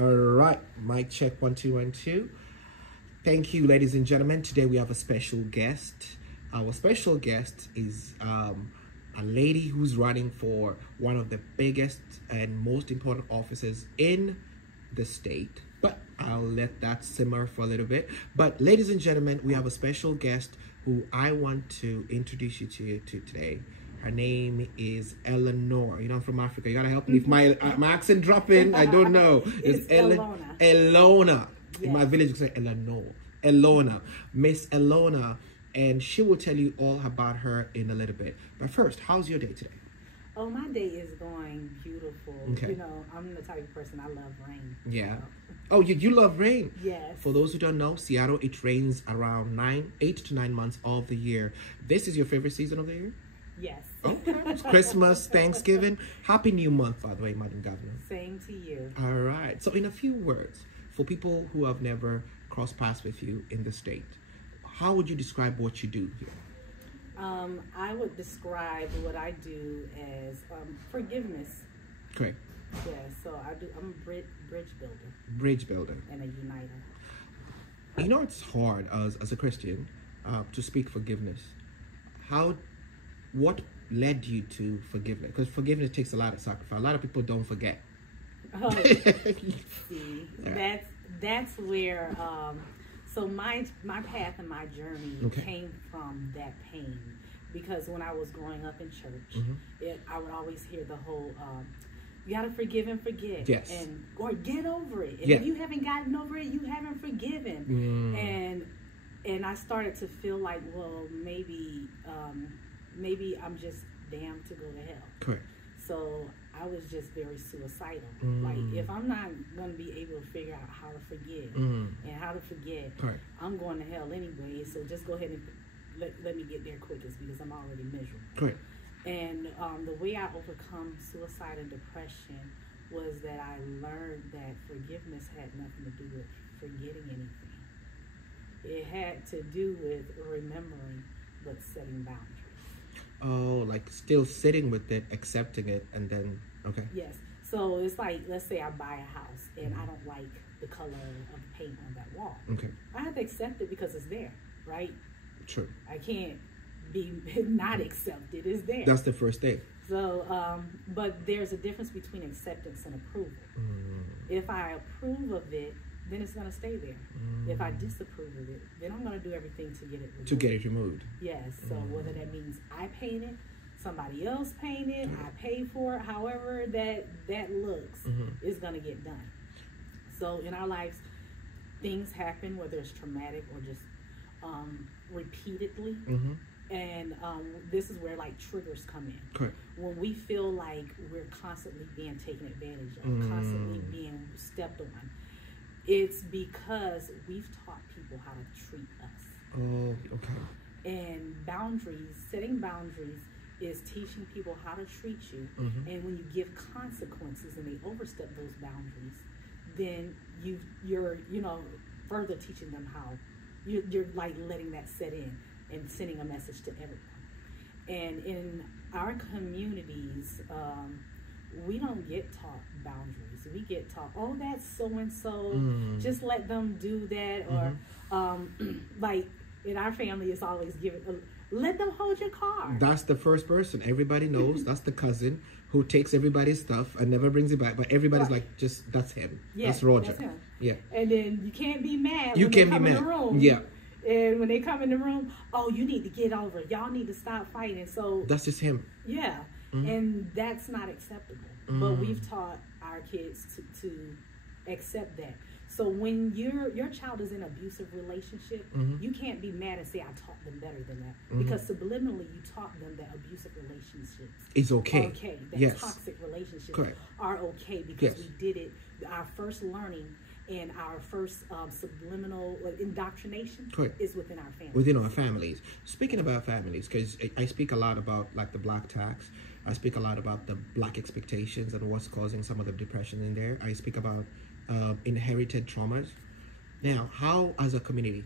All right, mic check 1 2 1 2. Thank you, ladies and gentlemen. Today we have a special guest. Our special guest is a lady who's running for one of the biggest and most important offices in the state. But I'll let that simmer for a little bit. But ladies and gentlemen, we have a special guest who I want to introduce you to today. Her name is Elona. You know, I'm from Africa. You gotta help me if my accent drop in. I don't know. It's Elona. Elona. Yes. In my village, we say Elona. Miss Elona. And she will tell you all about her in a little bit. But first, how's your day today? Oh, my day is going beautiful. Okay. You know, I'm the type of person, I love rain. Yeah. So. Oh, you love rain? Yes. For those who don't know, Seattle, it rains around 8 to 9 months of the year. This is your favorite season of the year? Yes. Okay. It's Christmas, Thanksgiving. Happy New Month, by the way, Madam Governor. Same to you. All right. So in a few words, for people who have never crossed paths with you in the state, how would you describe what you do here? I would describe what I do as forgiveness. Correct. Yeah, so I'm a bridge builder. Bridge builder. And a uniter. You know, it's hard as a Christian to speak forgiveness. What led you to forgiveness? Because forgiveness takes a lot of sacrifice. A lot of people don't forget. Oh, see, that's where so my path and my journey came from that pain, because when I was growing up in church, I would always hear the whole you gotta forgive and forget, or get over it. And if you haven't gotten over it, you haven't forgiven. And I started to feel like, well, maybe I'm just damned to go to hell. Correct. So I was just very suicidal. Like, if I'm not going to be able to figure out how to forgive and how to forget, I'm going to hell anyway. So just go ahead and let me get there quickest, because I'm already miserable. Correct. And the way I overcome suicide and depression was that I learned that forgiveness had nothing to do with forgetting anything. It had to do with remembering, but setting boundaries. Oh, like still sitting with it, accepting it, and then, okay. Yes. So it's like, let's say I buy a house and I don't like the color of the paint on that wall. Okay. I have to accept it because it's there, right? True. I can't be not accepted. It's there. That's the first thing. So, but there's a difference between acceptance and approval. If I approve of it, then it's going to stay there. If I disapprove of it, then I'm going to do everything to get it removed. To get it removed. Yes. So whether that means I paint it, somebody else paint it, I pay for it, however that looks, is going to get done. So in our lives, things happen, whether it's traumatic or just repeatedly. And this is where like triggers come in. Correct. When we feel like we're constantly being taken advantage of, constantly being stepped on, it's because we've taught people how to treat us. Oh, okay. And setting boundaries is teaching people how to treat you. And when you give consequences and they overstep those boundaries, then you're further teaching them how. You're like letting that set in and sending a message to everyone. And in our communities, we don't get taught boundaries. We get taught, oh, that's so-and-so, just let them do that. Or like in our family, it's always given, let them hold your car. That's the first person. Everybody knows. That's the cousin who takes everybody's stuff and never brings it back. But everybody's like, just, that's him. Yeah, that's Roger. That's him. Yeah. And then you can't be mad when they come in the room. Yeah. And when they come in the room, oh, you need to get over it. Y'all need to stop fighting. So that's just him. Yeah. And that's not acceptable. But we've taught our kids to accept that. So when your child is in an abusive relationship, you can't be mad and say, I taught them better than that. Because subliminally, you taught them that abusive relationships is okay. Okay. That toxic relationships are okay because we did it. Our first learning and our first subliminal indoctrination is within our families. Within our families. Speaking about families, because I speak a lot about like the black tax. I speak a lot about the black expectations and what's causing some of the depression in there. I speak about inherited traumas. Now, how as a community,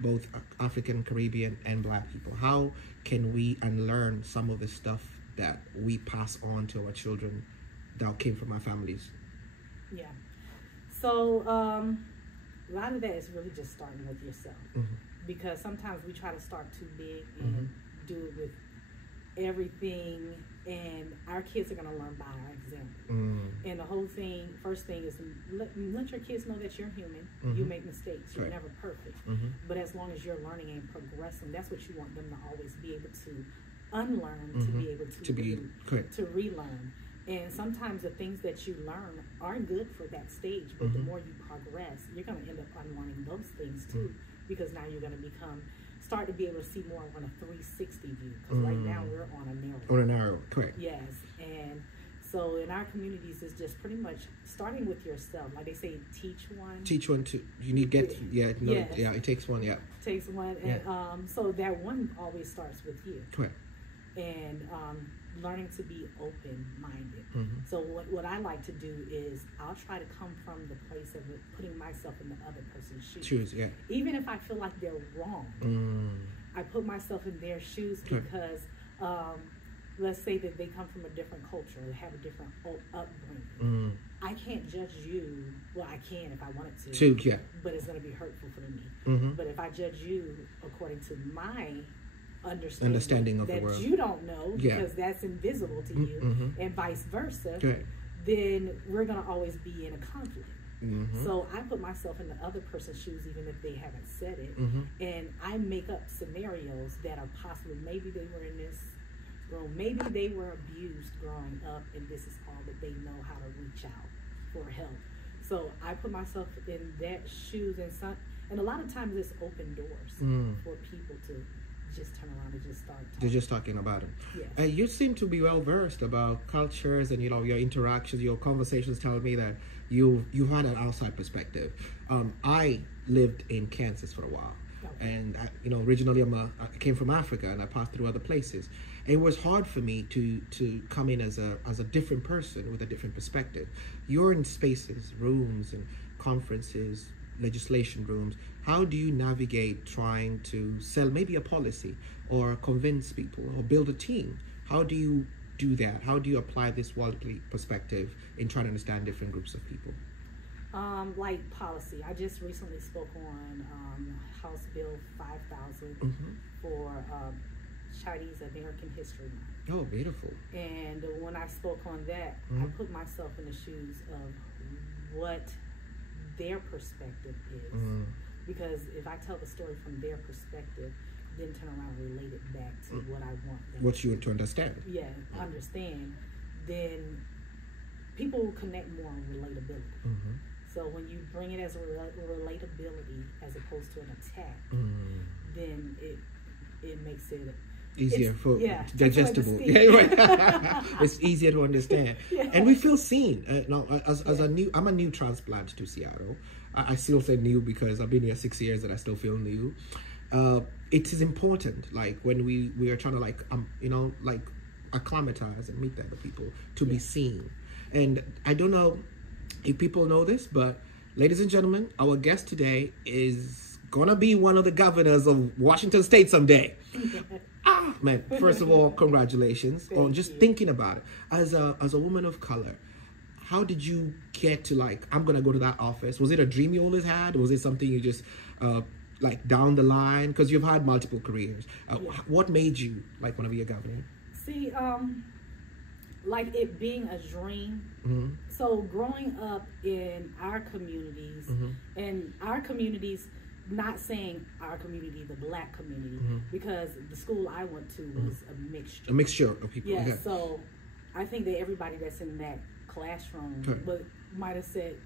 both African, Caribbean, and black people, how can we unlearn some of the stuff that we pass on to our children that came from our families? Yeah. So a lot of that is really just starting with yourself, because sometimes we try to start too big and do it with everything, and our kids are going to learn by our example. And the whole thing, first thing is let your kids know that you're human. You make mistakes. You're never perfect. But as long as you're learning and progressing, that's what you want them to always be able to unlearn, to be able to relearn. And sometimes the things that you learn are good for that stage, but the more you progress, you're going to end up unlearning those things too, because now you're going to start to be able to see more on a 360 view, because right now we're on a narrow. On a narrow, correct. Yes, and so in our communities, it's just pretty much starting with yourself. Like they say, teach one. Teach one, too. You need to get, yeah, it takes one, It takes one, and so that one always starts with you. Correct. And learning to be open-minded. So what I like to do is I'll try to come from the place of putting myself in the other person's shoes. Even if I feel like they're wrong, I put myself in their shoes because let's say that they come from a different culture, they have a different upbringing. I can't judge you. Well, I can if I wanted to. But it's going to be hurtful for me. But if I judge you according to my understanding of that the world you don't know, because that's invisible to you, and vice versa, then we're going to always be in a conflict. So I put myself in the other person's shoes, even if they haven't said it, and I make up scenarios that are possible. Maybe they were in this room, maybe they were abused growing up, and this is all that they know how to reach out for help. So I put myself in that shoes, and a lot of times it's open doors for people to just turn around and just start talking. They're just talking about it. Yes. You seem to be well versed about cultures and your interactions. Your conversations tell me that you had an outside perspective. I lived in Kansas for a while, and originally I came from Africa, and I passed through other places. It was hard for me to come in as a different person with a different perspective. You're in spaces, rooms, and conferences, legislation rooms. How do you navigate trying to sell maybe a policy or convince people or build a team? How do you do that? How do you apply this worldly perspective in trying to understand different groups of people? Like policy. I just recently spoke on House Bill 5000 for Chinese American History Month. Oh, beautiful. And when I spoke on that, I put myself in the shoes of what their perspective is. Because if I tell the story from their perspective, then turn around and relate it back to what I want them what you want to understand. Understand, then people will connect more on relatability. So when you bring it as a relatability as opposed to an attack, then it makes it easier for digestible. It's easier to understand, and we feel seen. Now, I'm a new transplant to Seattle. I still say new because I've been here 6 years and I still feel new. It is important, like when we are trying to acclimatize and meet the other people, to be seen. And I don't know if people know this, but ladies and gentlemen, our guest today is gonna be one of the governors of Washington State someday. Man, first of all, congratulations on just thinking about it. As a woman of color, how did you get to I'm gonna go to that office? Was it a dream you always had? Was it something you just down the line? Because you've had multiple careers. What made you want to be a governor? See, like it being a dream. So growing up in our communities, and our communities, not saying our community, the black community, because the school I went to was a mixture. A mixture of people. Yeah, so I think that everybody that's in that classroom might have said,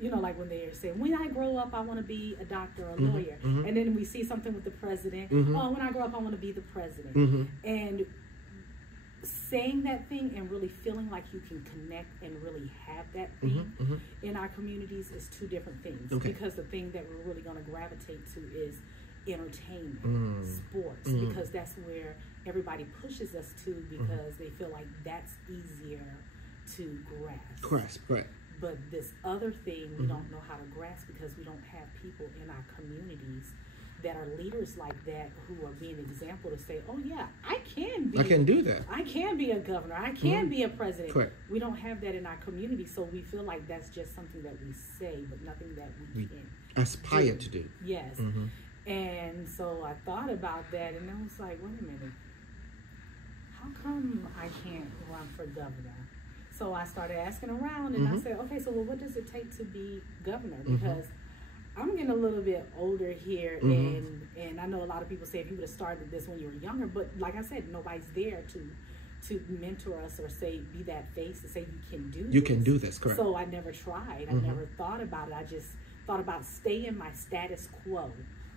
like when they're saying, when I grow up, I want to be a doctor or a lawyer. And then we see something with the president. Oh, when I grow up, I want to be the president. And saying that thing and really feeling like you can connect and really have that thing in our communities is two different things. Because the thing that we're really going to gravitate to is entertainment, sports, because that's where everybody pushes us to, because they feel like that's easier to grasp. Right. But this other thing we don't know how to grasp because we don't have people in our communities that are leaders like that who are being an example to say, oh yeah, I can do that. I can be a governor. I can be a president. Correct. We don't have that in our community, so we feel like that's just something that we say, but nothing that we can aspire to do. Yes. And so I thought about that, and I was like, wait a minute, how come I can't run for governor? So I started asking around, and I said, okay, so what does it take to be governor? Because I'm getting a little bit older here, and I know a lot of people say if you would have started this when you were younger, but like I said, nobody's there to mentor us or say, be that face to say you can do this. You can do this, correct. So I never tried. I never thought about it. I just thought about staying in my status quo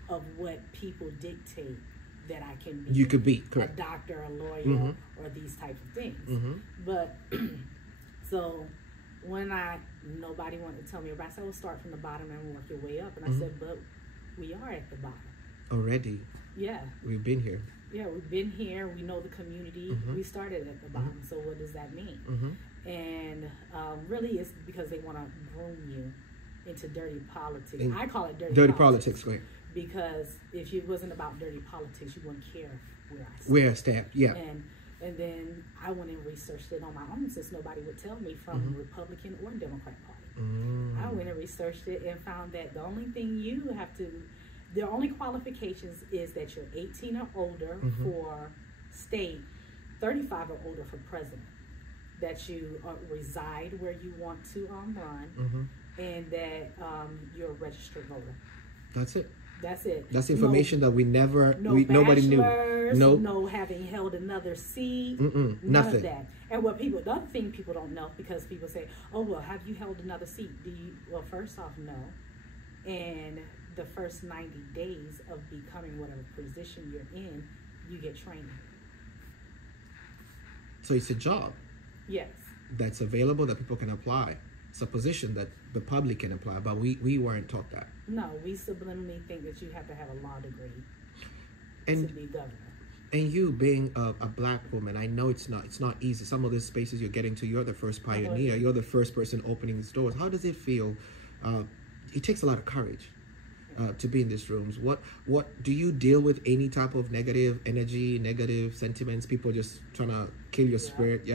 of what people dictate that I can be. You could be, correct. A doctor, a lawyer, or these types of things. But, so when nobody wanted to tell me about it, I said, well, start from the bottom and work your way up. And I said, but we are at the bottom. Already? Yeah. We've been here. Yeah, we've been here. We know the community. We started at the bottom. So what does that mean? And really it's because they want to groom you into dirty politics. I call it dirty politics. Right. Because if it wasn't about dirty politics, you wouldn't care where I stand. Yeah. And then I went and researched it on my own since nobody would tell me from Republican or Democrat Party. I went and researched it and found that the only thing you have to, the only qualifications is that you're 18 or older for state, 35 or older for president, that you reside where you want to run, and that you're a registered voter. That's it. That's it. That's information that we never, nobody knew. Nope. No having held another seat. Nothing. None of that. And the other thing people don't know, because people say, oh, well, have you held another seat? Well, first off, no. And the first 90 days of becoming whatever position you're in, you get training. So it's a job. Yes. That's available that people can apply. It's a position that the public can apply, but we weren't taught that. No, we subliminally think that you have to have a law degree to be governor. And you being a black woman, I know it's not easy. Some of the spaces you're getting to, you're the first pioneer. You're the first person opening these doors. How does it feel? It takes a lot of courage to be in these rooms. What do you deal with any type of negative energy, negative sentiments? People just trying to kill your spirit,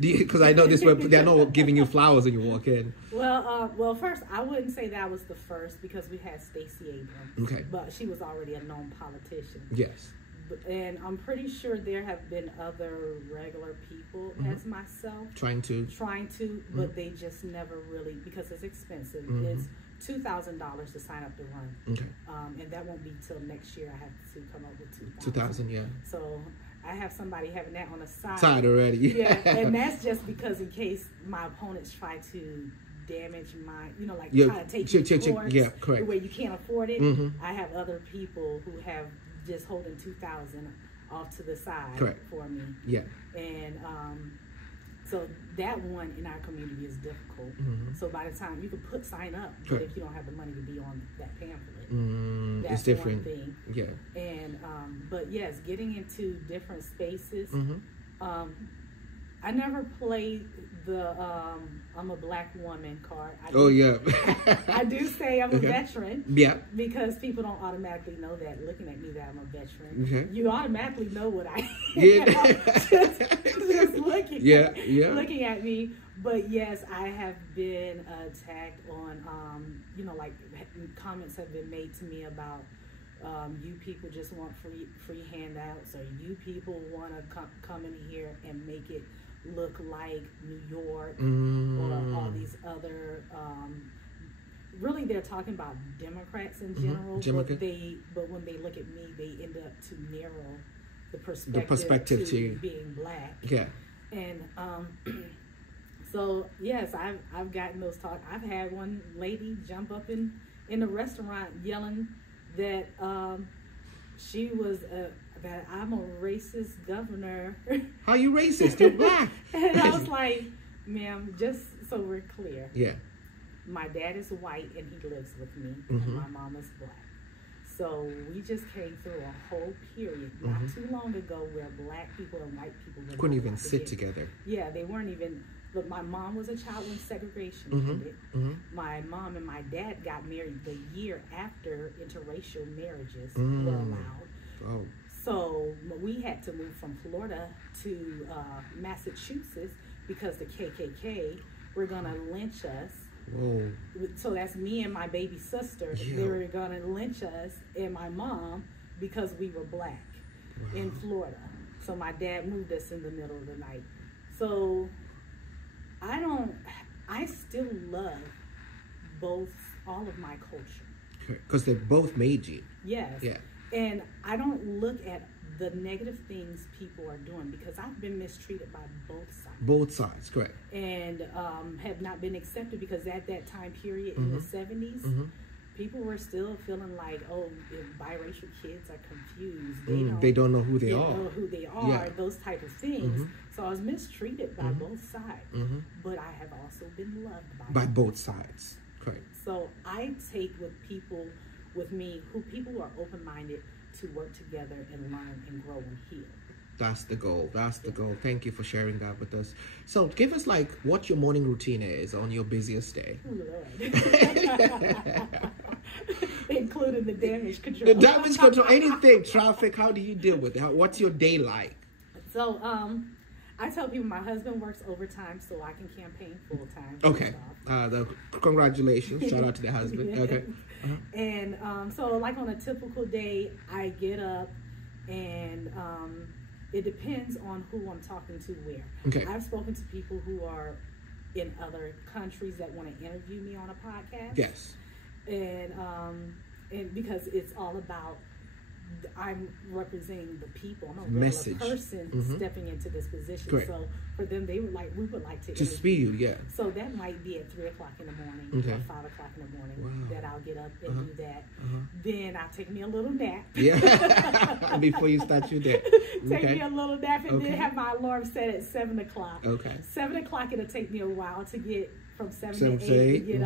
because I know they're not giving you flowers when you walk in. Well, first I wouldn't say that I was the first, because we had Stacey Abrams. Okay, but she was already a known politician. Yes, and I'm pretty sure there have been other regular people as myself trying to, but they just never really, because it's expensive. It's $2,000 to sign up to run. Okay. And that won't be till next year. I have to come up with $2,000. Yeah. So I have somebody having that on the side already. Yeah. And that's just because in case my opponents try to damage my, try to take you to courts, correct, where you can't afford it. I have other people who have just holding $2,000 off to the side for me. Yeah. And so that one in our community is difficult. So by the time you can sign up, but if you don't have the money to be on that pamphlet, that's it's different. One thing. Yeah. And but yes, getting into different spaces. I never played the I'm a black woman card. I do say I'm a veteran. Yeah. Because people don't automatically know that looking at me that I'm a veteran. Okay. You automatically know what I am. just looking at me. But yes, I have been attacked on comments have been made to me about you people just want free handouts, or you people want to come in here and make it look like New York or all these other really they're talking about Democrats in general, but when they look at me, they end up to narrow the perspective to being black. Yeah. And so yes, I've gotten those talks. I've had one lady jump up in the restaurant yelling that she was that I'm a racist governor. How you racist? You're black. And I was like, ma'am, just so we're clear. Yeah. My dad is white and he lives with me, and my mom is black. So we just came through a whole period not too long ago where black people and white people couldn't even sit together. Yeah, they weren't even But my mom was a child when segregation ended. My mom and my dad got married the year after interracial marriages were allowed. Oh. So we had to move from Florida to Massachusetts because the KKK were going to lynch us. Whoa. So that's me and my baby sister. Yeah. They were going to lynch us and my mom because we were black in Florida. So my dad moved us in the middle of the night. So I still love all of my culture. Because they both made you. Yes. Yeah. And I don't look at the negative things people are doing because I've been mistreated by both sides. Both sides, correct. And have not been accepted because at that time period in the 70s, people were still feeling like, oh, if biracial kids are confused. They don't know who they are. Know who they are, yeah. Those type of things. So I was mistreated by both sides. But I have also been loved by both sides. Correct. So I take with people with me people who are open-minded to work together and learn and grow and heal. That's the goal. That's the goal. Thank you for sharing that with us. So give us like what your morning routine is on your busiest day. Oh, Lord. Including the damage control. The damage control, anything, traffic, how do you deal with it? What's your day like? So I tell people my husband works overtime so I can campaign full-time. Okay. Congratulations. Shout out to the husband. Yeah. Okay. And so like on a typical day, I get up and it depends on who I'm talking to where. Okay. I've spoken to people who are in other countries that want to interview me on a podcast. Yes. And because it's all about I'm representing the people. I'm a message person stepping into this position. Correct. So for them, we would like to speak you, yeah. So that might be at 3 o'clock in the morning or 5 o'clock in the morning that I'll get up and do that. Then I'll take me a little nap. Yeah. Before you start your day. Take me a little nap and then have my alarm set at 7 o'clock. Okay. 7 o'clock, it'll take me a while to get from 7 to 8 to get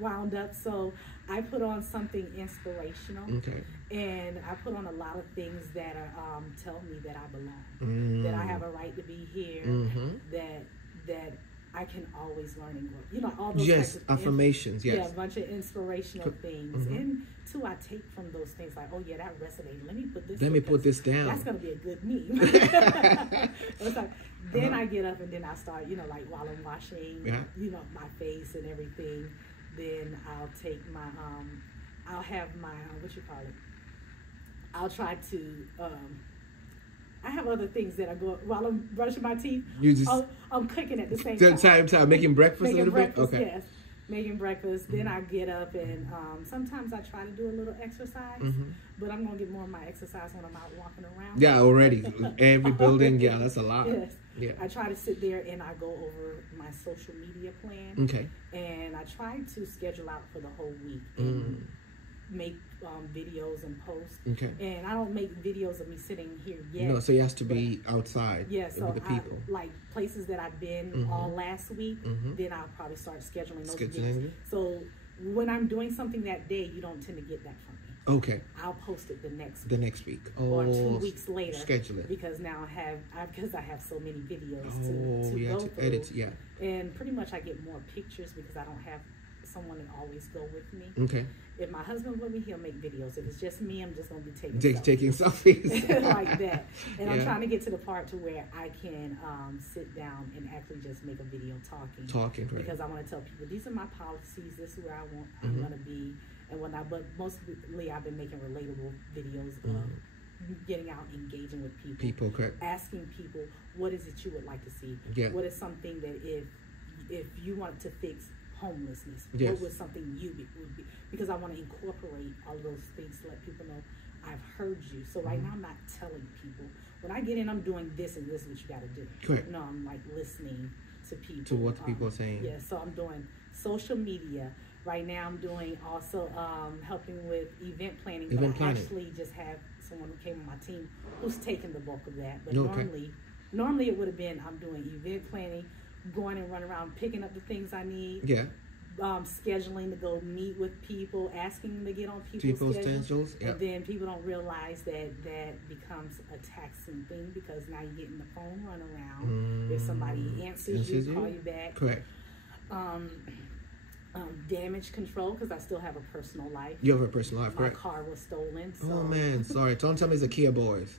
wound up. So I put on something inspirational. Okay. And I put on a lot of things that are tell me that I belong, that I have a right to be here, that I can always learn and grow. You know, all those types of affirmations. Yes. Yeah, a bunch of inspirational things. And two, I take from those things like, oh yeah, that resonated. Let me put this. Let me put this down. That's gonna be a good meme. It's like, then I get up and then I start, like while I'm washing, my face and everything. Then I'll take my I'll have my I'll try to I have other things that I go while I'm brushing my teeth. I'm cooking at the same time. Making breakfast a little bit? Okay. Yes. Making breakfast. Then I get up and sometimes I try to do a little exercise, but I'm going to get more of my exercise when I'm out walking around. Yeah, already. Every building, that's a lot. Yes. Yeah. I try to sit there and I go over my social media plan. Okay. And I try to schedule out for the whole week and make videos and posts. Okay. And I don't make videos of me sitting here yet. No, so it has to be outside with the people. Like places that I've been all last week, then I'll probably start scheduling those videos. So when I'm doing something that day, you don't tend to get that from me. Okay. I'll post it the next week. Or 2 weeks later. Schedule it. Because now I have so many videos to go through. Edit, yeah. And pretty much I get more pictures because I don't have someone to always go with me. Okay. If my husband with me, he'll make videos. If it's just me, I'm just going to be taking selfies. like that. And I'm trying to get to the part to where I can sit down and actually just make a video talking. Right. Because I want to tell people, these are my policies. This is where I'm going to be and whatnot. But mostly I've been making relatable videos of getting out, engaging with people. Correct. Asking people, what is it you would like to see? Yeah. What is something that if you want to fix homelessness, what was something you would be? Because I want to incorporate all those things to let people know I've heard you. So right now I'm not telling people. When I get in, I'm doing this and this is what you got to do. Correct. No, I'm like listening to people. To what people are saying. Yeah, so I'm doing social media. Right now I'm doing also helping with event planning. I actually just have someone who came on my team who's taking the bulk of that. But normally it would have been I'm doing event planning, going and running around picking up the things I need. Yeah. scheduling to go meet with people, asking them to get on people's schedules. Yep. And then people don't realize that becomes a taxing thing, because now you're getting the phone run around. If somebody answers you, call you back. Correct. Damage control, because I still have a personal life. You have a personal life, correct? My car was stolen. So. Oh man, sorry. Don't tell me it's the Kia boys.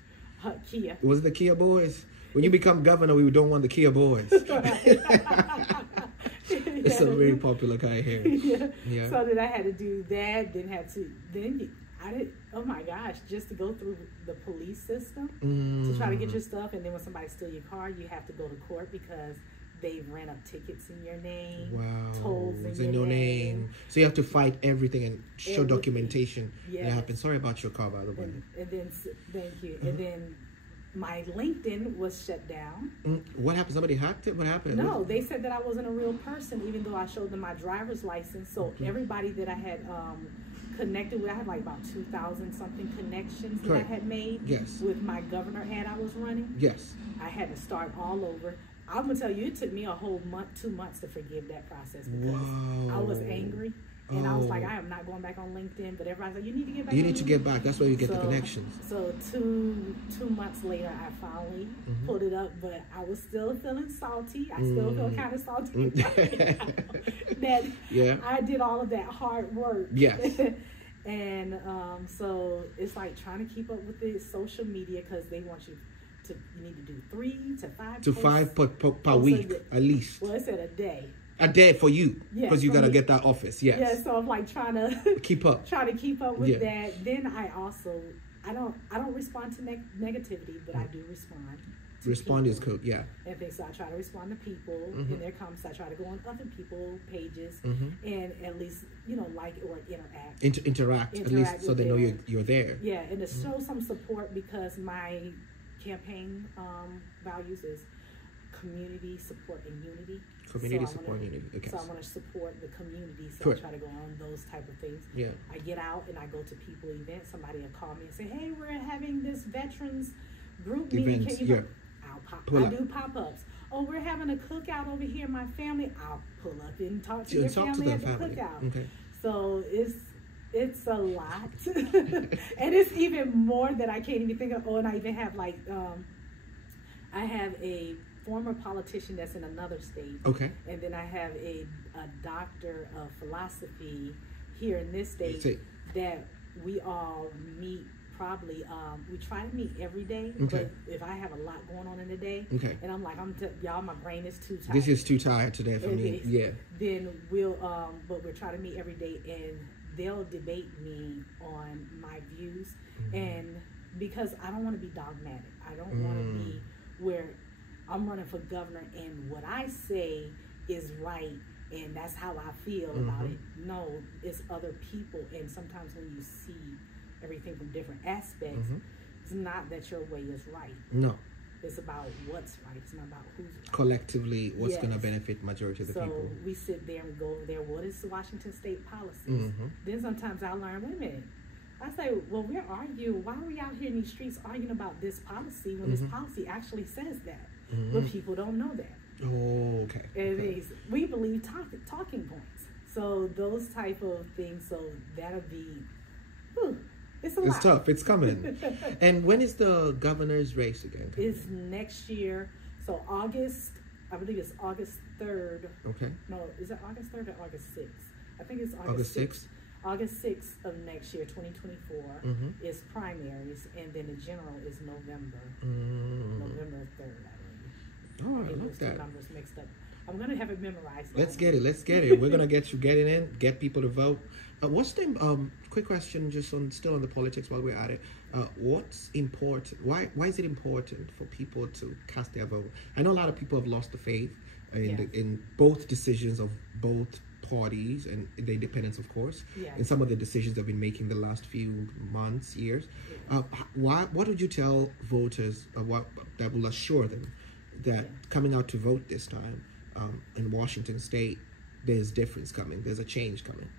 Kia. Was it the Kia boys? When you become governor, we don't want the Kia boys. It's a very popular guy here. Yeah. So then I had to do that. Oh my gosh, just to go through the police system to try to get your stuff, and then when somebody steals your car, you have to go to court because they ran up tickets in your name. Wow. Tolls in your name. So you have to fight everything and show documentation that happened. Sorry about your car, by the way. And then, thank you. And then my LinkedIn was shut down. What happened? Somebody hacked it? What happened? No, they said that I wasn't a real person, even though I showed them my driver's license. So everybody that I had connected with, I had like about 2,000 something connections that I had made with my governor ad I was running. Yes. I had to start all over. I'm gonna tell you, it took me a whole 2 months to forgive that process, because I was angry. And I was like, I am not going back on LinkedIn. But everybody's like, you need to get back. You need to get back. That's where you get the connections. So two months later, I finally pulled it up. But I was still feeling salty. I still feel kind of salty that I did all of that hard work. Yes. And so it's like trying to keep up with the social media, because they want you need to do 3 to 5 to posts 5 per week at least. Well, it said a day. A day for you, because you gotta get that office. Yes. Yeah. So I'm like trying to keep up. Trying to keep up with that. Then I don't respond to negativity, but I do respond. Respond is good. Yeah. And so I try to respond to people in their comments. I try to go on other people's pages and at least like or interact. Interact at least, so they know you're there. Yeah, and to show some support, because my campaign values is community support and unity. Community support and unity. Okay. So I want to support the community. So I try to go on those type of things. Yeah. I get out and I go to people events. Somebody will call me and say, "Hey, we're having this veterans group meeting. Can you?" I do pop-ups. Oh, we're having a cookout over here. My family. I'll pull up and talk to your family at the cookout. Okay. So it's a lot, and it's even more that I can't even think of. Oh, and I even have like I have a former politician that's in another state. Okay. And then I have a doctor of philosophy here in this state that we all meet probably. We try to meet every day, but if I have a lot going on in the day, and I'm like, y'all, my brain is too tired. This is too tired today for me. Yeah. Then but we're trying to meet every day, and they'll debate me on my views, and because I don't want to be dogmatic. I don't want to be where I'm running for governor and what I say is right and that's how I feel about it. No, it's other people, and sometimes when you see everything from different aspects, it's not that your way is right. No. It's about what's right. It's not about who's right. Collectively, what's going to benefit majority of the people. So we sit there and we go over there, what is Washington State policies? Then sometimes I learn, wait a minute. I say, well, we're arguing. Why are we out here in these streets arguing about this policy when this policy actually says that? But people don't know that. Oh, okay. And we believe talking points. So those type of things, so that'll be, it's a lot. It's tough. It's coming. And when is the governor's race again? It's next year. So August, I believe it's August 3rd. Okay. No, is it August 3rd or August 6th? I think it's August 6th. August 6th of next year, 2024, is primaries, and then the general is November 3rd, I believe. Oh, I love that. Numbers mixed up. I'm going to have it memorized. Let's get it. We're going to get you getting in, get people to vote. What's the, quick question, just still on the politics while we're at it. What's important? Why is it important for people to cast their vote? I know a lot of people have lost the faith in both decisions of both parties and the independents, of course, and some of the decisions they've been making the last few months, years. What would you tell voters that will assure them that coming out to vote this time in Washington State, there's difference coming, there's a change coming?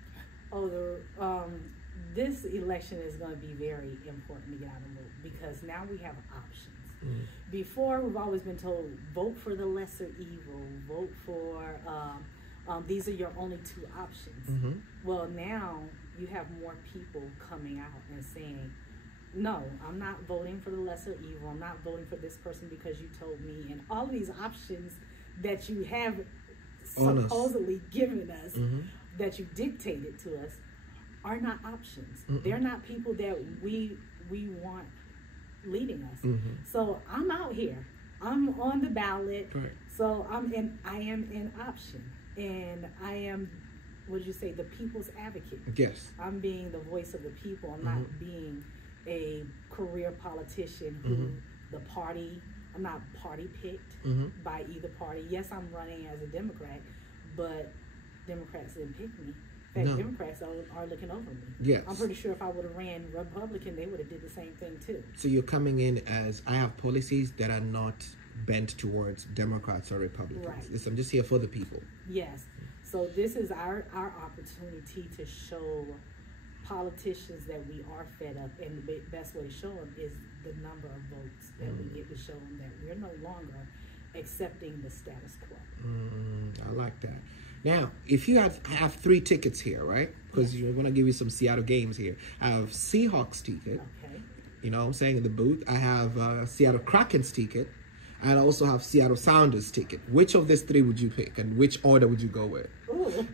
This election is going to be very important to get out and vote, because now we have options. Before, we've always been told, vote for the lesser evil, vote for These are your only two options. Mm-hmm. Well, now you have more people coming out and saying, no, I'm not voting for the lesser evil. I'm not voting for this person because you told me. And all of these options that you have supposedly given us, that you dictated to us, are not options. They're not people that we want leading us. So I'm out here. I'm on the ballot. Right. So I am an option. And I am, what did you say, the people's advocate. Yes. I'm being the voice of the people. I'm not being a career politician who I'm not party picked by either party. Yes, I'm running as a Democrat, but Democrats didn't pick me. In fact, Democrats are looking over me. Yes. I'm pretty sure if I would have ran Republican, they would have did the same thing too. So you're coming in as, I have policies that are not bent towards Democrats or Republicans. Right. I'm just here for the people. Yes. So this is our opportunity to show politicians that we are fed up, and the best way to show them is the number of votes that we get to show them that we're no longer accepting the status quo. I like that. Now, if you have 3 tickets here, right? Because you're going to give you some Seattle games here. I have Seahawks ticket. Okay. You know what I'm saying, in the booth. I have Seattle Kraken's ticket. And I also have Seattle Sounders ticket. Which of these 3 would you pick? And which order would you go with? Ooh.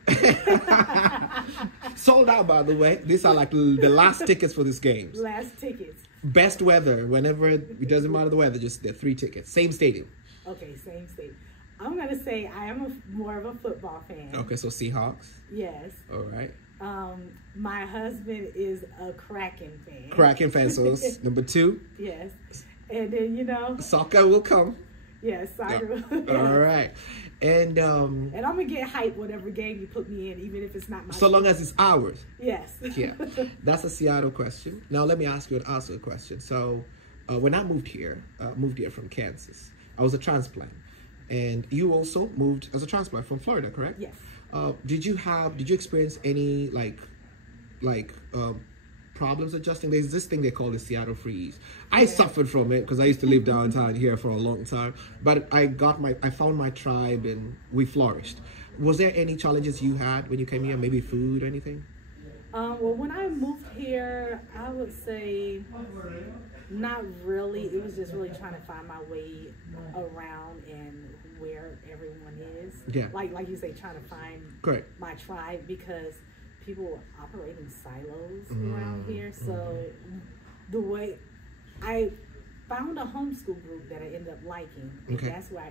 Sold out, by the way. These are like the last tickets for this game. Last tickets. Best weather. Whenever, it doesn't matter the weather. Just the 3 tickets. Same stadium. Okay, same state. I'm going to say I am more of a football fan. Okay, so Seahawks. Yes. All right. My husband is a Kraken fan. Kraken fan, so number 2. Yes. And then, soccer will come. Yes, soccer will come. All right. And I'm going to get hyped whatever game you put me in, even if it's not my so long as it's ours. Yes. Yeah. That's a Seattle question. Now, let me ask you a question. So, when I moved here from Kansas, I was a transplant. And you also moved as a transplant from Florida, correct? Yes. Did you experience any problems adjusting? There's this thing they call the Seattle freeze. I suffered from it because I used to live downtown here for a long time. But I found my tribe and we flourished. Was there any challenges you had when you came here? Maybe food or anything? Well, when I moved here, I would say not really. It was just really trying to find my way around and where everyone is. Yeah. Like you say, trying to find my tribe, because people operate in silos around here. So the way I found a homeschool group that I ended up liking, and that's why I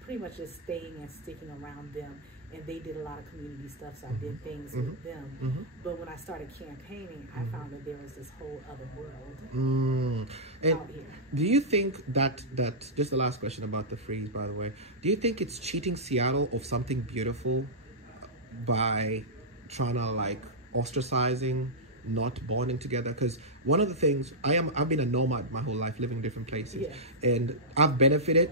pretty much just staying and sticking around them. And they did a lot of community stuff, so I did things with them. But when I started campaigning, I found that there was this whole other world out here. Do you think that just the last question about the freeze, by the way, do you think it's cheating Seattle of something beautiful by trying to ostracizing, not bonding together? Because one of the things, I've been a nomad my whole life, living in different places, and I've benefited,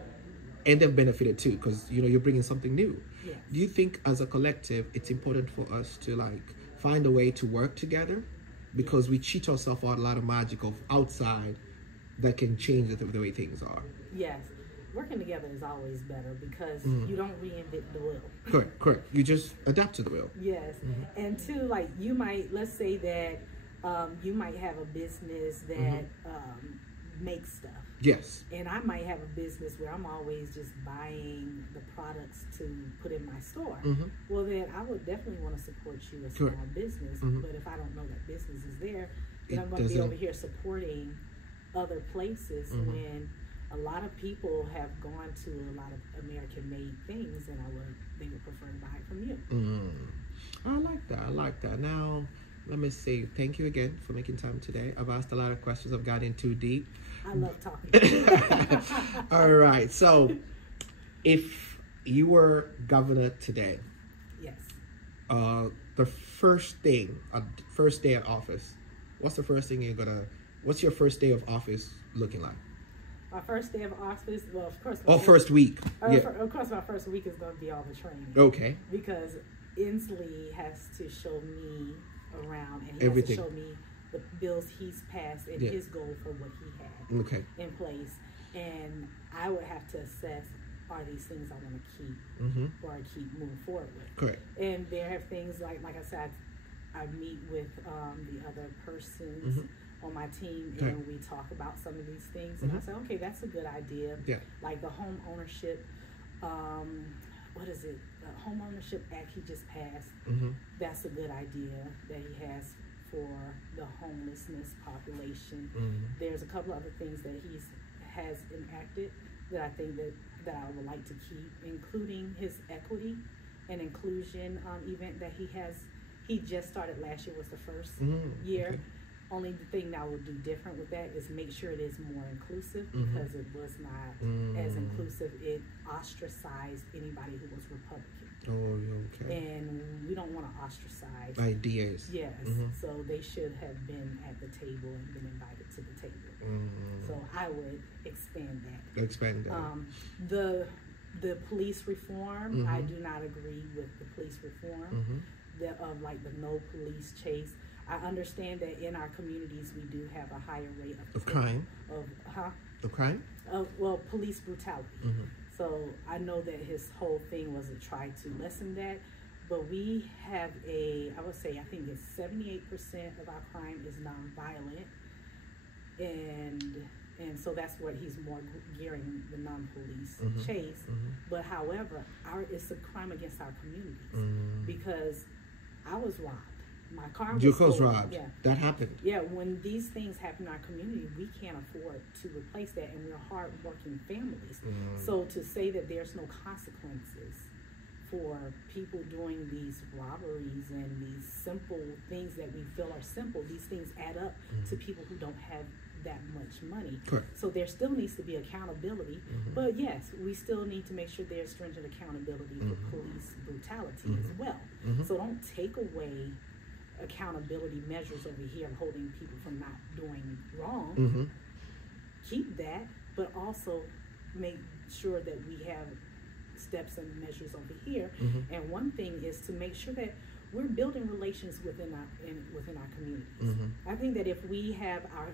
and they've benefited too, because you're bringing something new. Yes. Do you think as a collective it's important for us to find a way to work together, because we cheat ourselves out a lot of magic of outside that can change the way things are? Yes. Working together is always better, because you don't reinvent the wheel. Correct. You just adapt to the wheel. Yes. And two, you might, let's say that you might have a business that makes stuff. Yes. And I might have a business where I'm always just buying the products to put in my store. Well, then I would definitely want to support you as a small business. But if I don't know that business is there, then I'm going to be over here supporting other places when a lot of people have gone to a lot of American-made things, and they would prefer to buy it from you. I like that. Now, let me say thank you again for making time today. I've asked a lot of questions. I've got in too deep. I love talking. All right. So, if you were governor today, yes, the first day of office, what's the first thing what's your first day of office looking like? My first day of office, well, of course. First week. Of course, my first week is going to be all the training. Okay. Because Inslee has to show me around, and he everything. has to show me the bills he's passed and his goal for what he had in place. And I would have to assess, are these things I want to keep or keep moving forward with. Correct. And there are things like I said, I meet with the other persons on my team, and we talk about some of these things, and I say, okay, that's a good idea. Yeah. Like the home ownership, what is it? The Home Ownership Act he just passed. That's a good idea that he has for the homelessness population. There's a couple other things that has enacted that I think that I would like to keep, including his equity and inclusion event that he has. He just started last year, was the first year. Okay. Only the thing that I would do different with that is make sure it is more inclusive, because it was not as inclusive. It ostracized anybody who was Republican. Oh, okay. And we don't want to ostracize ideas. Yes. So they should have been at the table and been invited to the table. So I would expand that. Expand that. The police reform, I do not agree with the police reform. Like the no police chase. I understand that in our communities we do have a higher rate of crime. Of crime? Well, police brutality. So I know that his whole thing was to try to lessen that, but we have I would say, I think it's 78% of our crime is nonviolent, and so that's what he's more gearing the non-police chase. But however, it's a crime against our communities, because I was robbed. My car was robbed. Yeah. That happened. Yeah, when these things happen in our community, we can't afford to replace that, and we're hard-working families. So to say that there's no consequences for people doing these robberies and these simple things that we feel are simple, these things add up to people who don't have that much money. Correct. So there still needs to be accountability, but yes, we still need to make sure there's stringent accountability for police brutality as well. So don't take away accountability measures over here holding people from not doing wrong. Keep that, but also make sure that we have steps and measures over here. And one thing is to make sure that we're building relations within our communities. I think that if we have our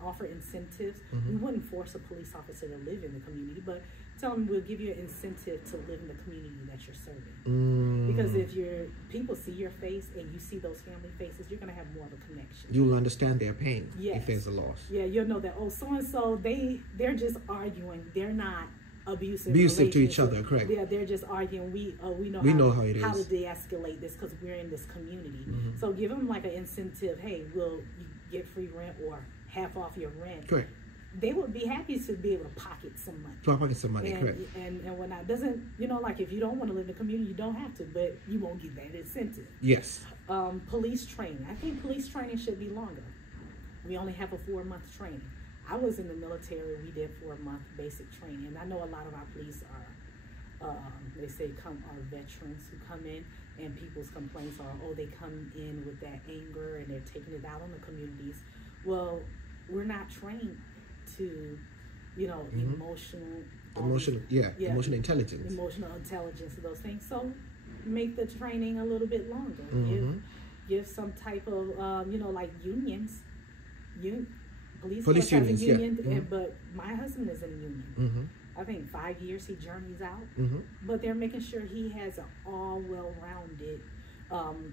offer incentives, we wouldn't force a police officer to live in the community, but tell them we'll give you an incentive to live in the community that you're serving. Because if people see your face and you see those family faces, you're going to have more of a connection. You'll understand their pain if there's a loss. Yeah, you'll know that, oh, so-and-so, they're just arguing. They're not abusive to each other, correct? Yeah, they're just arguing. We know how to de-escalate this because we're in this community. So give them like an incentive. Hey, will you get free rent or half off your rent? Correct. They would be happy to be able to pocket some money. Correct. And whatnot. Doesn't, like if you don't want to live in the community, you don't have to, but you won't get that incentive. Yes. Police training. I think police training should be longer. We only have a 4-month training. I was in the military. We did 4-month basic training, and I know a lot of our police are, they say are veterans who come in, and people's complaints are, oh, they come in with that anger and they're taking it out on the communities. Well, we're not trained to, emotional intelligence. Emotional intelligence and those things. So make the training a little bit longer. Give some type of, like unions. Police unions, union, but my husband is in a union. I think 5 years he journeys out, but they're making sure he has an all well-rounded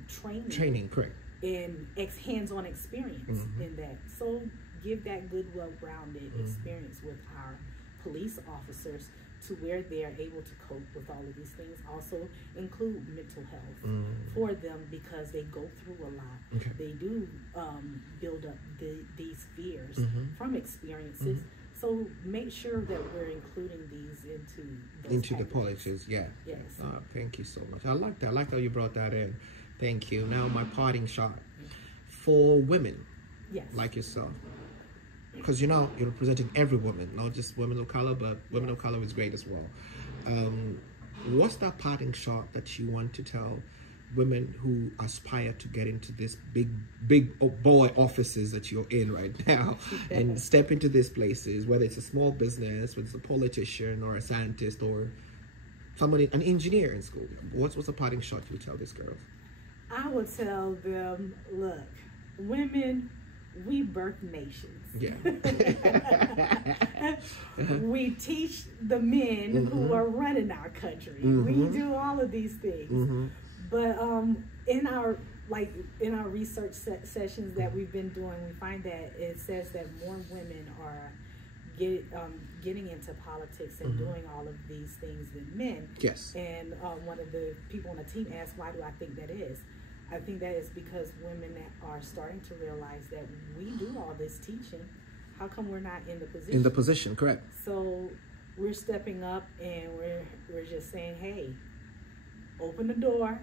training. Correct. And hands-on experience in that. So give that good, well-rounded experience with our police officers to where they're able to cope with all of these things. Also include mental health for them, because they go through a lot. They do build up these fears from experiences. So make sure that we're including these into the policies. Yeah. Yes. Thank you so much. I like that. I like how you brought that in. Thank you. Now my parting shot for women, like yourself. Because you're representing every woman, not just women of color, but women of color is great as well. What's that parting shot that you want to tell women who aspire to get into this big boy offices that you're in right now and step into these places, whether it's a small business, whether it's a politician or a scientist or somebody, an engineer in school? What's a parting shot you would tell these girls? I would tell them, look, women, we birth nations. Yeah. We teach the men who are running our country. We do all of these things. But in our research sessions that we've been doing, we find that it says that more women are getting into politics and doing all of these things than men. Yes. And one of the people on the team asked, why do I think that is? I think that is because women are starting to realize that we do all this teaching. How come we're not in the position? In the position, correct. So we're stepping up and we're just saying, hey, open the door.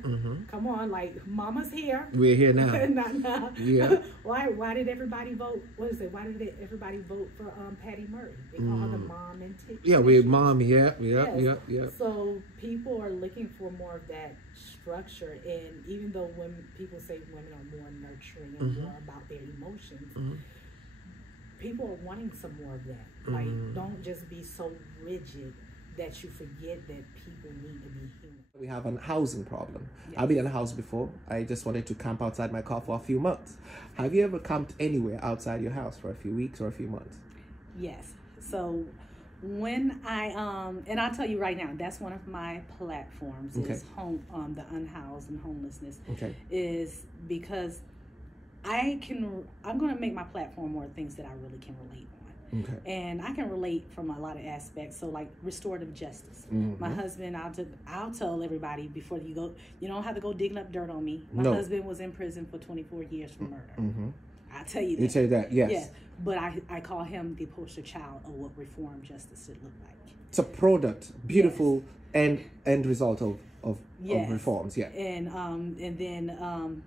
Come on, like mama's here. We're here now. Not now. Yeah. Why did everybody vote? What is it? Why did everybody vote for Patty Murray? They call her the mom and yeah, we're mom. Yeah. So people are looking for more of that structure, and even though when people say women are more nurturing and more about their emotions, people are wanting some more of that. Like, don't just be so rigid that you forget that people need to be human. We have a housing problem. Yes. I've been in a house before. I just wanted to camp outside my car for a few months. Have you ever camped anywhere outside your house for a few weeks or a few months? Yes. So when I and I'll tell you right now, that's one of my platforms is the unhoused and homelessness. Is because I'm going to make my platform more things that I really can relate on. And I can relate from a lot of aspects. So like restorative justice. My husband, I'll tell everybody before you go, you don't have to go digging up dirt on me. My husband was in prison for 24 years for murder. I'll tell you that. You say that, yes. Yeah, but I call him the poster child of what reform justice should look like. It's a product, beautiful end result of reforms, yeah. And then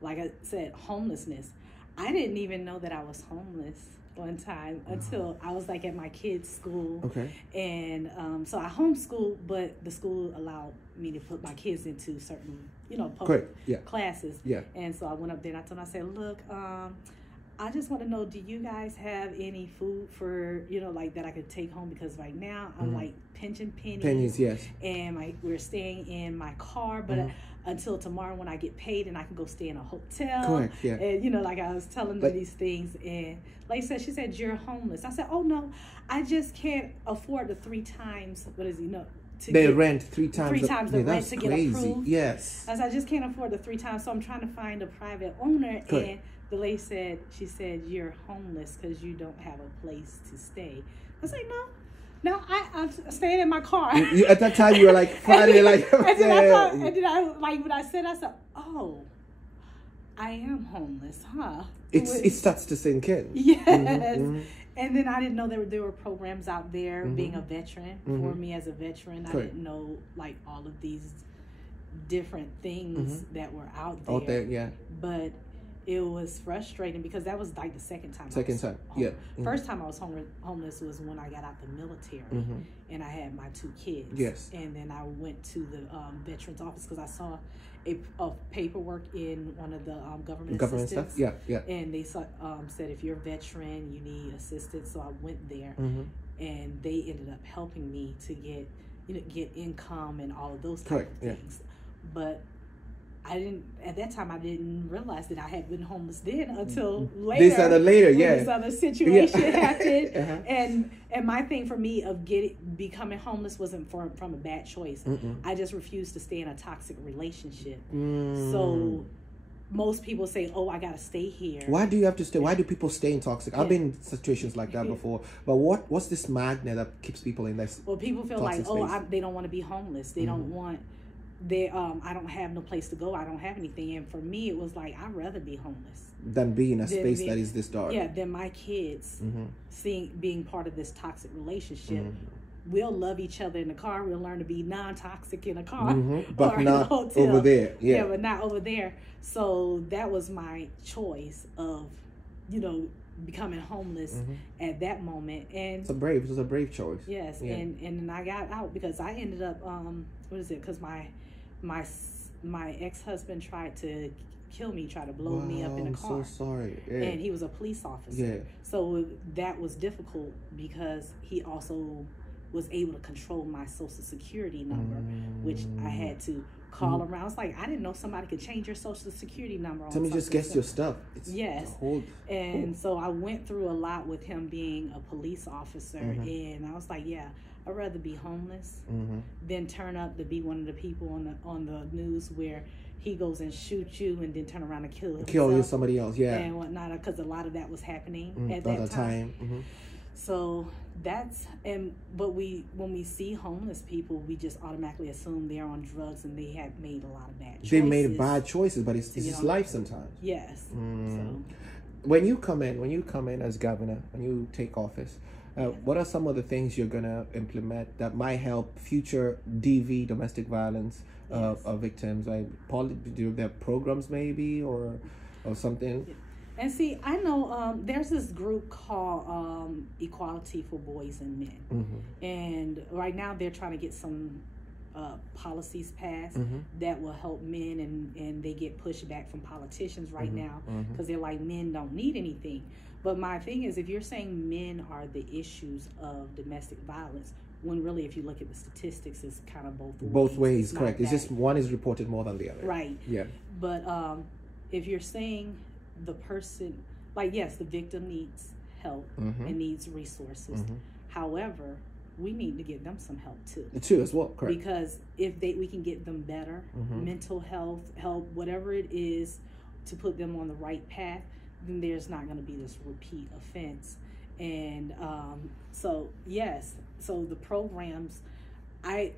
like I said, homelessness. I didn't even know that I was homeless one time until I was like at my kids' school. And so I homeschooled, but the school allowed me to put my kids into certain, public classes. And so I went up there and I told them, I said, look, I just want to know, do you guys have any food for, like that I could take home? Because right now I'm like pinching pennies. And we're staying in my car, but until tomorrow when I get paid and I can go stay in a hotel. And, like I was telling them these things. And like I said, she said, you're homeless. I said, oh, no, I just can't afford the 3 times, rent 3 times the rent to get approved. Yes. I said, I just can't afford the 3 times, so I'm trying to find a private owner. And the lady said, you're homeless because you don't have a place to stay. I was like, no, I'm staying in my car. At that time, you were like, finally, like, and then I like when I said, oh, I am homeless, huh? It starts to sink in. Yes. And then I didn't know there were programs out there. Being a veteran, for me as a veteran, I didn't know like all of these different things that were out there. But it was frustrating because that was like the second time. First time I was homeless was when I got out the military and I had my 2 kids. And then I went to the veterans office because I saw a paperwork in one of the government assistance. Stuff. And they said if you're a veteran, you need assistance. So I went there, and they ended up helping me to get income and all of those type of things. But at that time I didn't realize that I had been homeless then until later. This other situation happened. And my thing for me of becoming homeless wasn't from a bad choice. I just refused to stay in a toxic relationship. So most people say, oh, I gotta stay here. Why do you have to stay? Why do people stay in toxic? I've been in situations like that before. But what's this magnet that keeps people in this? Well, people feel like, they don't want to be homeless. They don't want I don't have no place to go. I don't have anything. And for me, it was like, I'd rather be homeless than be in a space that is this dark. Than my kids being part of this toxic relationship. We'll love each other in the car. We'll learn to be non-toxic in the car, but not over there. But not over there. So that was my choice of, becoming homeless at that moment. And it was a brave choice. Yes, and then I got out because I ended up because my ex-husband tried to kill me, tried to blow me up in the car. I'm so sorry. And he was a police officer. So that was difficult because he also was able to control my social security number, which I had to call around. It's like, I didn't know somebody could change your social security number. Tell me, just guess your stuff. Yes. And so I went through a lot with him being a police officer, and I was like, yeah, I'd rather be homeless than turn up to be one of the people on the news where he goes and shoots you and then turn around and kill somebody else, and whatnot, because a lot of that was happening at that time. So but when we see homeless people, we just automatically assume they're on drugs and they have made a lot of bad choices. They made bad choices, but it's just life sometimes. Yes. So when you come in as governor, when you take office, what are some of the things you're gonna implement that might help future DV, domestic violence victims? Like, do there programs maybe or something? And see, I know there's this group called Equality for Boys and Men, and right now they're trying to get some policies passed that will help men, and they get pushback from politicians right now because they're like, men don't need anything. But my thing is, if you're saying men are the issues of domestic violence, when really, if you look at the statistics, it's kind of both ways. Correct. It's just one is reported more than the other. Right. Yeah. But if you're saying the person, like, yes, the victim needs help and needs resources. However, we need to give them some help too as well. Correct. Because if we can get them better mental health help, whatever it is, to put them on the right path, then there's not going to be this repeat offense. And so the programs, there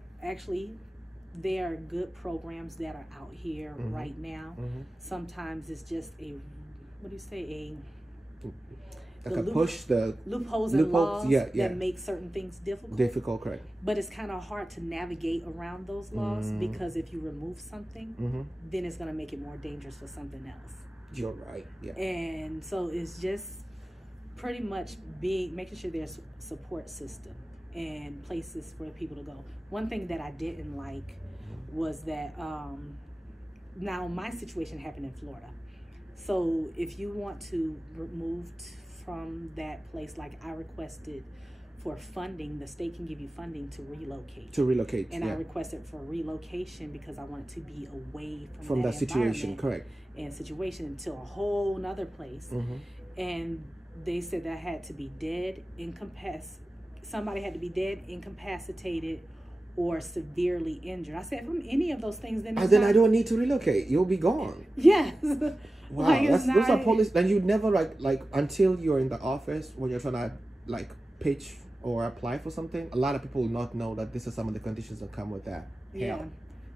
are good programs that are out here right now. Sometimes it's just loopholes and laws that make certain things difficult. Correct. But it's kind of hard to navigate around those laws because if you remove something, then it's going to make it more dangerous for something else. You're right. Yeah. And so it's just pretty much making sure there's a support system and places for people to go. One thing that I didn't like was that now my situation happened in Florida. So if you want to move from that place, like I requested for funding, the state can give you funding to relocate. And I requested for relocation because I wanted to be away from that situation, correct. And situation to a whole nother place. And they said that I had to be dead, somebody had to be dead, incapacitated, or severely injured. I said, from any of those things, then I don't need to relocate. You'll be gone. Yes. Wow, those are policies. And you never like until you're in the office when you're trying to pitch or apply for something. A lot of people will not know that this is some of the conditions that come with that. Yeah.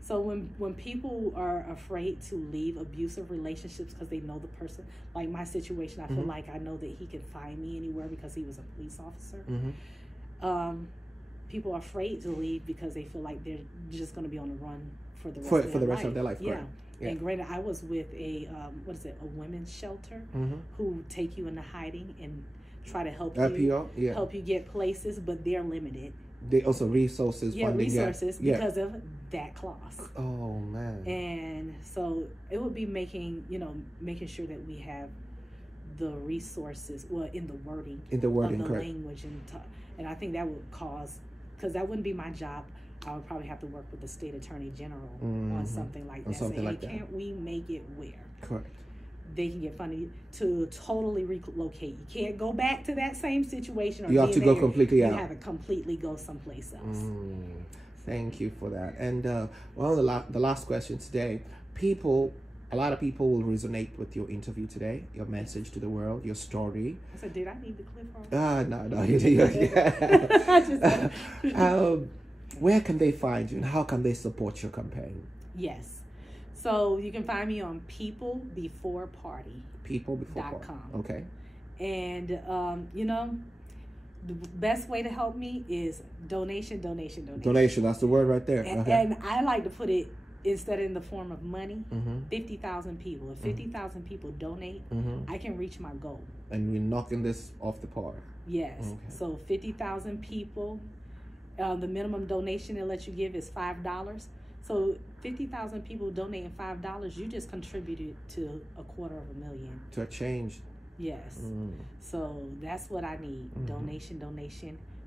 So when people are afraid to leave abusive relationships because they know the person, like my situation, I feel like I know that he could find me anywhere because he was a police officer. People are afraid to leave because they feel like they're just going to be on the run for the rest of their life. Yeah. And granted, I was with a women's shelter who take you into hiding and try to help you get places, but they're limited. They also resources funding. Because of that clause. Oh man. And so it would be making sure that we have the resources in the wording of the correct. language, and I think that would cause, because that wouldn't be my job. I would probably have to work with the state attorney general on something like that. Can't we make it where correct they can get funding to totally relocate? You can't go back to that same situation. Or you have to go completely out. You have to completely go someplace else. Thank you for that. And the last question today, a lot of people will resonate with your interview today, your message to the world, your story. I said, did I need the clip on? No. Where can they find you and how can they support your campaign? Yes. So you can find me on peoplebeforeparty.com. Okay. And, the best way to help me is donation. Donation, that's the word right there. And I like to put it, instead in the form of money, 50,000 people. If 50,000 people donate, I can reach my goal. And we're knocking this off the park. Yes. Okay. So 50,000 people, the minimum donation they'll let you give is $5. So 50,000 people donating $5, you just contributed to $250,000. To a change. Yes. So that's what I need. Donation.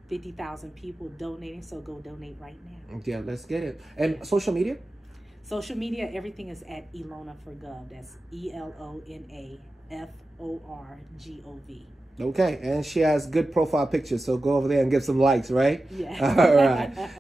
50,000 people donating, so go donate right now. Yeah, let's get it. And social media? Social media, everything is at Elona for Gov. That's ELONAFORGOV. Okay, and she has good profile pictures, so go over there and give some likes, right? Yeah. All right.